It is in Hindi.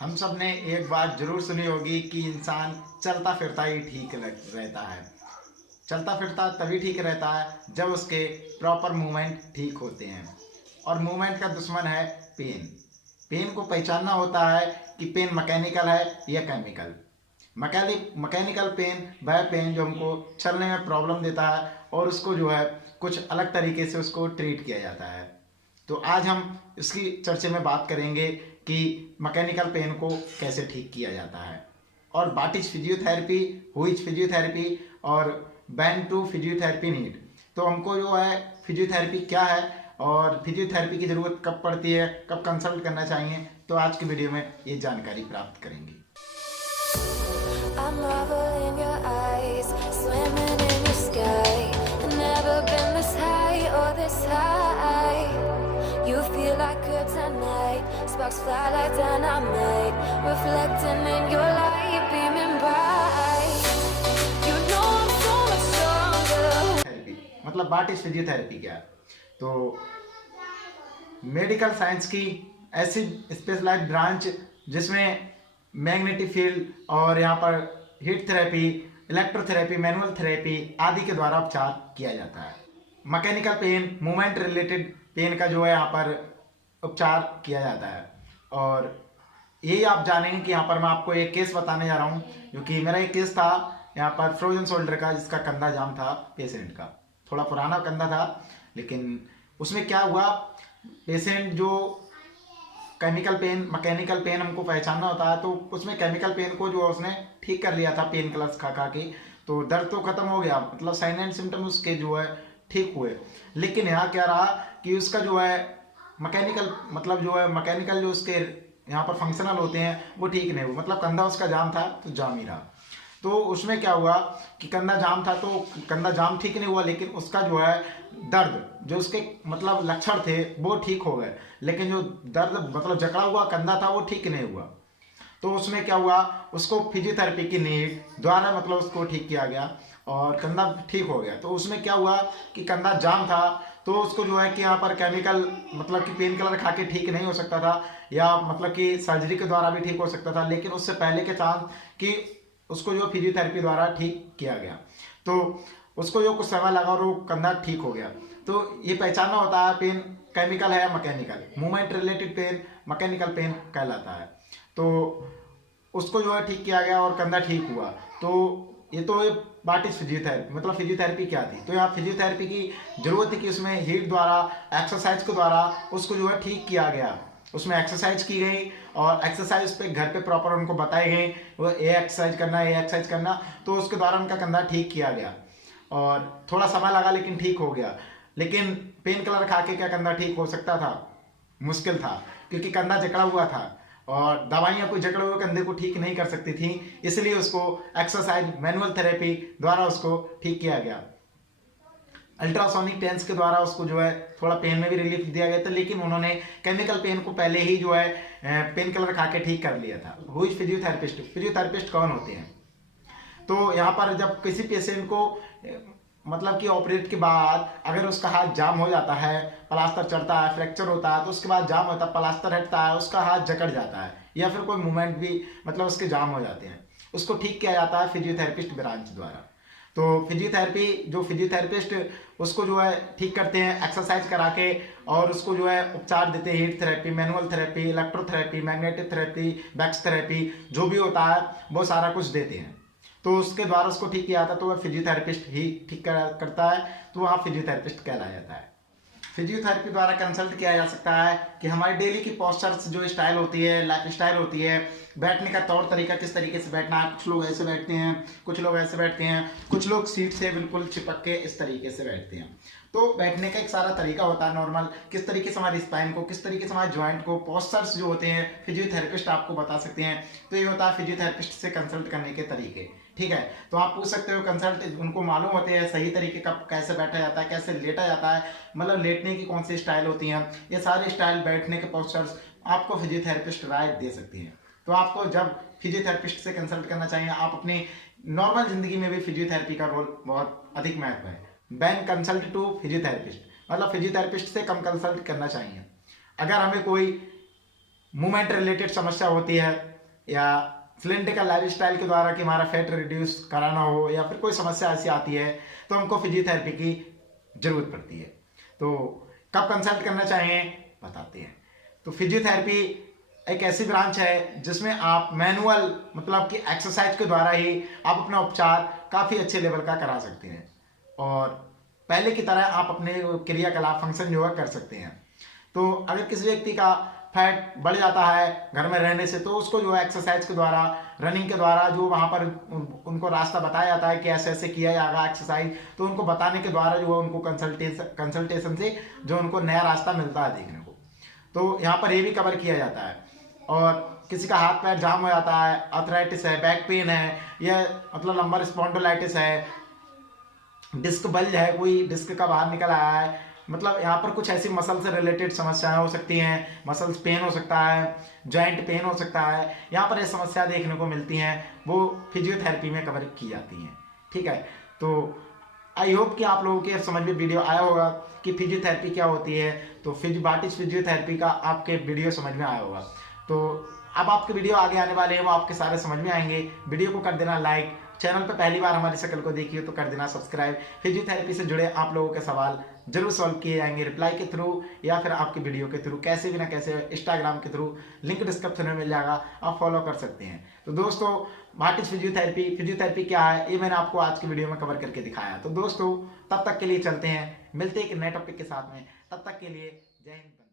हम सब ने एक बात जरूर सुनी होगी कि इंसान चलता फिरता ही ठीक रहता है। चलता फिरता तभी ठीक रहता है जब उसके प्रॉपर मूवमेंट ठीक होते हैं। और मूवमेंट का दुश्मन है पेन। पेन को पहचानना होता है कि पेन मैकेनिकल है या केमिकल। मैकेनिकल पेन वह पेन जो हमको चलने में प्रॉब्लम देता है और उसको जो है कुछ अलग तरीके से उसको ट्रीट किया जाता है। तो आज हम इसकी चर्चा में बात करेंगे कि मैकेनिकल पेन को कैसे ठीक किया जाता है और what is physiotherapy, who is physiotherapy और व्हेन टू फिजियोथेरेपी नीड। तो हमको जो है फिजियोथेरेपी क्या है और फिजियोथेरेपी की ज़रूरत कब पड़ती है, कब कंसल्ट करना चाहिए, तो आज की वीडियो में ये जानकारी प्राप्त करेंगे। I'm marveling your eyes, swimming in your sky. Never been this high or this high. You feel like kryptonite, sparks fly like dynamite, reflecting in your light, beaming bright. You know I'm so much stronger. Therapy मतलब व्हाट इज फिजियोथेरेपी क्या है? तो मेडिकल साइंस की ऐसी स्पेशलाइज्ड ब्रांच जिसमें मैग्नेटिक फील्ड और यहाँ पर heat therapy, electrotherapy, manual therapy आदि के द्वारा उपचार किया जाता है। Mechanical pain, movement related pain का जो है यहाँ पर उपचार किया जाता है। और यही आप जानेंगे कि यहाँ पर मैं आपको एक केस बताने जा रहा हूँ, जो कि मेरा एक केस था यहाँ पर फ्रोजन शोल्डर का, जिसका कंधा जाम था पेशेंट का। थोड़ा पुराना कंधा था, लेकिन उसमें क्या हुआ, पेशेंट जो केमिकल पेन, मैकेनिकल पेन हमको पहचानना होता है, तो उसमें केमिकल पेन को जो उसने ठीक कर लिया था पेन किलर्स खा खा के, तो दर्द तो खत्म हो गया, मतलब साइन एंड सिम्टम उसके जो है ठीक हुए। लेकिन यहाँ क्या रहा कि उसका जो है मैकेनिकल, मतलब जो है मैकेनिकल जो उसके यहाँ पर फंक्शनल होते हैं वो ठीक नहीं हुए। मतलब कंधा उसका जाम था तो जाम ही रहा। तो उसमें क्या हुआ कि कंधा जाम था तो कंधा जाम ठीक नहीं हुआ, लेकिन उसका जो है दर्द, जो उसके मतलब लक्षण थे वो ठीक हो गए, लेकिन जो दर्द मतलब जकड़ा हुआ कंधा था वो ठीक नहीं हुआ। तो उसमें क्या हुआ, उसको फिजियोथेरेपी की नीड द्वारा मतलब उसको ठीक किया गया और कंधा ठीक हो गया। तो उसमें क्या हुआ कि कंधा जाम था तो उसको जो है कि यहाँ पर केमिकल मतलब कि पेन किलर खा के ठीक नहीं हो सकता था, या मतलब कि सर्जरी के द्वारा भी ठीक हो सकता था, लेकिन उससे पहले के चांस कि उसको जो फिजियोथेरेपी द्वारा ठीक किया गया। तो उसको जो कुछ समय लगा और वो कंधा ठीक हो गया। तो ये पहचानना होता है पेन केमिकल है या mechanical. Movement related pain mechanical pain कहलाता है। तो उसको जो है ठीक किया गया और कंधा ठीक हुआ। तो ये तो व्हाट इज फिजियोथेरेपी, मतलब फिजियोथेरेपी क्या थी। तो यहाँ फिजियोथेरेपी की जरूरत थी कि उसमें हीट द्वारा, एक्सरसाइज के द्वारा उसको जो है ठीक किया गया। उसमें एक्सरसाइज की गई और एक्सरसाइज पे घर पे प्रॉपर उनको बताई गई, वो ये एक्सरसाइज करना, ये एक्सरसाइज करना, तो उसके द्वारा उनका कंधा ठीक किया गया। और थोड़ा समय लगा लेकिन ठीक हो गया। लेकिन पेन किलर खा के क्या कंधा ठीक हो सकता था? मुश्किल था, क्योंकि कंधा जकड़ा हुआ था और दवाइयाँ कोई जकड़े हुए कंधे को ठीक नहीं कर सकती थी। इसलिए उसको एक्सरसाइज, मैनुअल थेरेपी द्वारा उसको ठीक किया गया। अल्ट्रासोनिक टेंस के द्वारा उसको जो है थोड़ा पेन में भी रिलीफ दिया गया था, लेकिन उन्होंने केमिकल पेन को पहले ही जो है पेन किलर खा के ठीक कर लिया था। Who is physiotherapist? फिजियोथेरेपिस्ट कौन होते हैं? तो यहाँ पर जब किसी पेशेंट को मतलब कि ऑपरेट के बाद अगर उसका हाथ जाम हो जाता है, प्लास्टर चढ़ता है, फ्रैक्चर होता है, तो उसके बाद जाम होता है, प्लास्टर हटता है, उसका हाथ जकड़ जाता है या फिर कोई मूवमेंट भी मतलब उसके जाम हो जाते हैं, उसको ठीक किया जाता है फिजियोथेरेपिस्ट ब्रांच द्वारा। तो फिजियोथेरेपी, जो फिजियोथेरेपिस्ट उसको जो है ठीक करते हैं एक्सरसाइज करा के, और उसको जो है उपचार देते हैं, heat therapy, manual therapy, electrotherapy, magnetic therapy, wax therapy, जो भी होता है वो सारा कुछ देते हैं। तो उसके द्वारा उसको ठीक किया जाता है, तो वह फिजियोथेरेपिस्ट ही ठीक करता है, तो वहाँ फिजियोथेरेपिस्ट कहलाया जाता है। फिजियोथेरेपी द्वारा कंसल्ट किया जा सकता है कि हमारी डेली की पोस्चर्स जो स्टाइल होती है, लाइफ स्टाइल होती है, बैठने का तौर तरीका, किस तरीके से बैठना है। कुछ लोग ऐसे बैठते हैं, कुछ लोग ऐसे बैठते हैं, कुछ लोग सीट से बिल्कुल चिपक के इस तरीके से बैठते हैं। तो बैठने का एक सारा तरीका होता है नॉर्मल, किस तरीके से हमारी स्पाइन को, किस तरीके से हमारे ज्वाइंट को, पोस्चर्स जो होते हैं फिजियोथेरेपिस्ट आपको बता सकते हैं। तो ये होता है फिजियोथेरेपिस्ट से कंसल्ट करने के तरीके। ठीक है, तो आप पूछ सकते हो, कंसल्ट उनको मालूम होते हैं सही तरीके का कैसे बैठा जाता है, कैसे लेटा जाता है, मतलब लेटने की कौन सी स्टाइल होती है, ये सारे स्टाइल, बैठने के पोस्चर्स आपको फिजियोथेरेपिस्ट राय दे सकती हैं। तो आपको जब फिजियोथेरेपिस्ट से कंसल्ट करना चाहिए, आप अपनी नॉर्मल जिंदगी में भी फिजियोथेरेपी का रोल बहुत अधिक महत्व है। बैन कंसल्ट टू फिजियोथेरेपिस्ट, मतलब फिजियोथेरेपिस्ट से कम कंसल्ट करना चाहिए। अगर हमें कोई मूवमेंट रिलेटेड समस्या होती है या सिलेंड्रिकल लाइफस्टाइल के द्वारा कि हमारा फैट रिड्यूस कराना हो या फिर कोई समस्या ऐसी आती है तो हमको फिजियोथेरेपी की ज़रूरत पड़ती है। तो कब कंसल्ट करना चाहिए बताते हैं। तो फिजियोथेरेपी एक ऐसी ब्रांच है जिसमें आप मैनुअल मतलब कि एक्सरसाइज के द्वारा ही आप अपना उपचार काफ़ी अच्छे लेवल का करा सकते हैं और पहले की तरह आप अपने क्रियाकलाप फंक्शन जो है कर सकते हैं। तो अगर किसी व्यक्ति का फैट बढ़ जाता है घर में रहने से तो उसको जो है एक्सरसाइज के द्वारा रनिंग के द्वारा जो वहाँ पर उनको रास्ता बताया जाता है कि ऐसे ऐसे किया जाएगा एक्सरसाइज, तो उनको बताने के द्वारा जो है उनको कंसल्टेशन से जो उनको नया रास्ता मिलता है देखने को। तो यहाँ पर ये भी कवर किया जाता है। और किसी का हाथ पैर जाम हो जाता है, आर्थराइटिस है, बैक पेन है, या मतलब लंबर स्पॉन्डिलाइटिस है, डिस्क बल्ज है, कोई डिस्क का बाहर निकल आया है, मतलब यहाँ पर कुछ ऐसी मसल से रिलेटेड समस्याएं हो सकती हैं, मसल्स पेन हो सकता है, जॉइंट पेन हो सकता है, यहाँ पर ये समस्या देखने को मिलती हैं वो फिजियोथेरेपी में कवर की जाती हैं। ठीक है, तो आई होप कि आप लोगों के समझ में वीडियो आया होगा कि फिजियोथेरेपी क्या होती है। तो व्हाट इज फिजियोथेरेपी का आपके वीडियो समझ में आया होगा। तो अब आपके वीडियो आगे आने वाले हैं वो आपके सारे समझ में आएंगे। वीडियो को कर देना लाइक, चैनल पर पहली बार हमारी शक्ल को देखिए तो कर देना सब्सक्राइब। फिजियोथेरेपी से जुड़े आप लोगों के सवाल जरूर सॉल्व किए जाएंगे रिप्लाई के थ्रू या फिर आपकी वीडियो के थ्रू, कैसे भी ना कैसे इंस्टाग्राम के थ्रू, लिंक डिस्क्रिप्शन में मिल जाएगा, आप फॉलो कर सकते हैं। तो दोस्तों व्हाट इज फिजियोथेरेपी क्या है ये मैंने आपको आज की वीडियो में कवर करके दिखाया। तो दोस्तों तब तक के लिए चलते हैं, मिलते हैं एक नए टॉपिक के साथ में, तब तक के लिए जय हिंद।